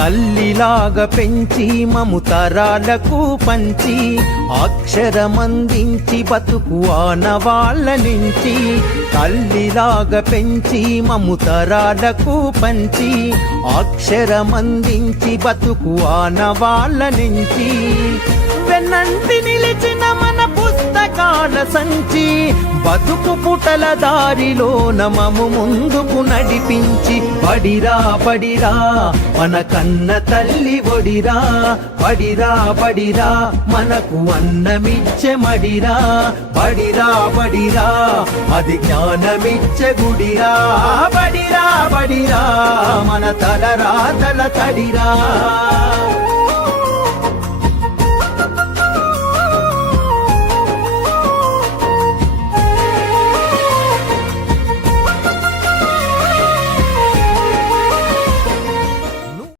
తల్లిలాగా పెంచి మము తరాలకు పంచి అక్షరమందించి బతుకు ఆనవాళ్ళ నుంచి తల్లిలాగా పెంచి మము తరాలకు పంచి అక్షరమందించి బతుకు ఆనవాళ్ళ నుంచి వెన్నంటి నిలిచిన మన పుస్తకాల సంచి బతుకు పుటల దారిలో నమము ముందుకు నడిపించి బడిరా బడిరా మన కన్న తల్లి ఒడిరా బడిరా బడిరా మనకు అన్నమిచ్చే మడిరా బడిరా బడిరా అది జ్ఞానమిచ్చే గుడిరా బడిరా బడిరా మన తలరాతల తడిరా